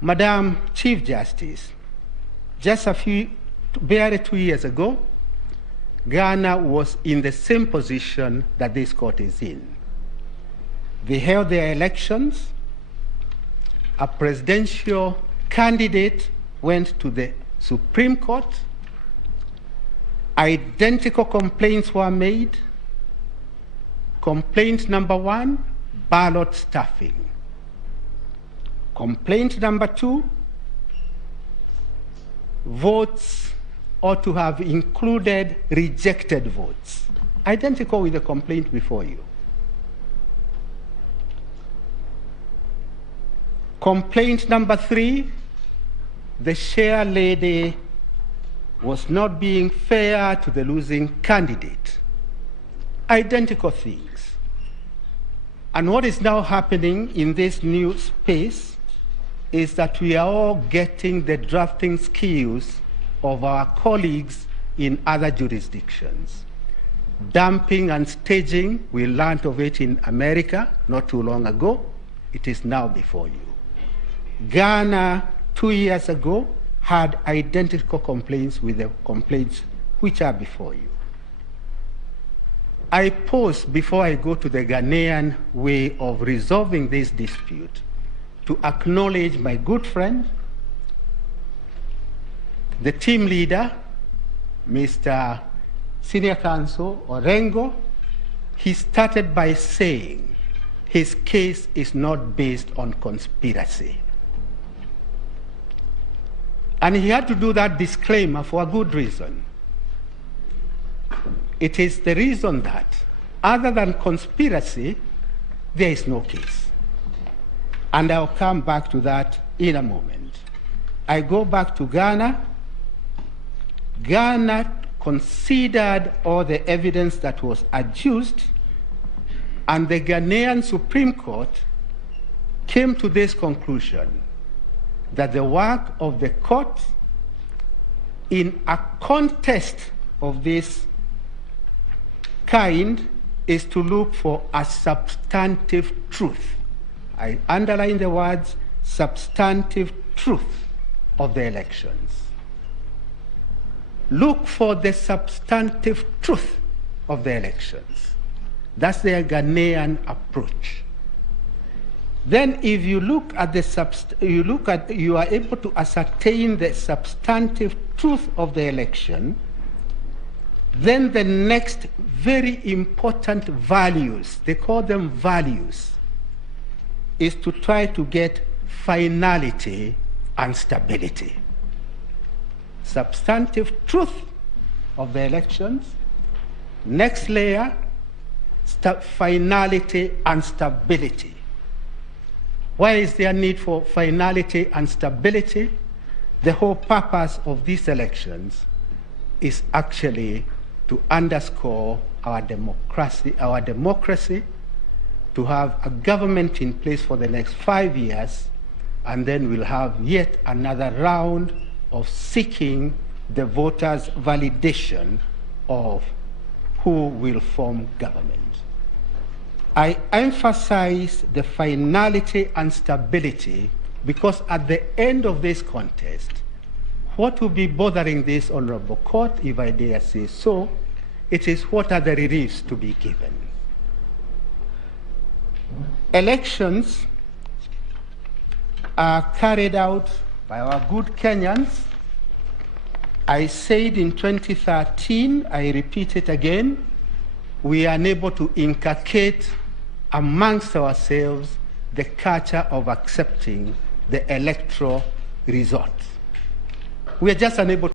Madam Chief Justice, just barely 2 years ago, Ghana was in the same position that this court is in. They held their elections. A presidential candidate went to the Supreme Court. Identical complaints were made. Complaint number 1, ballot stuffing. Complaint number 2, votes ought to have included rejected votes. Identical with the complaint before you. Complaint number 3, the chair lady was not being fair to the losing candidate. Identical things. And what is now happening in this new space is that we are all getting the drafting skills of our colleagues in other jurisdictions. Dumping and staging, we learned of it in America not too long ago. It is now before you. Ghana, 2 years ago, had identical complaints with the complaints which are before you. I pause, before I go to the Ghanaian way of resolving this dispute, to acknowledge my good friend, the team leader, Mr. Senior Counsel Orengo. He started by saying his case is not based on conspiracy. And he had to do that disclaimer for a good reason. It is the reason that, other than conspiracy, there is no case. And I'll come back to that in a moment. I go back to Ghana. Ghana considered all the evidence that was adduced, and the Ghanaian Supreme Court came to this conclusion, that the work of the court in a contest of this kind is to look for a substantive truth. I underline the words substantive truth of the elections. Look for the substantive truth of the elections. That's their Ghanaian approach. Then if you look at you are able to ascertain the substantive truth of the election, then the next very important values, they call them values, is to try to get finality and stability. Substantive truth of the elections. Next layer, finality and stability. Why is there a need for finality and stability? The whole purpose of these elections is actually to underscore our democracy, to have a government in place for the next 5 years, and then we'll have yet another round of seeking the voters' validation of who will form government. I emphasize the finality and stability because at the end of this contest, what will be bothering this honorable court, if I dare say so, it is what are the reliefs to be given. Elections are carried out by our good Kenyans. I said in 2013, I repeat it again, we are unable to inculcate amongst ourselves the culture of accepting the electoral result. We are just unable to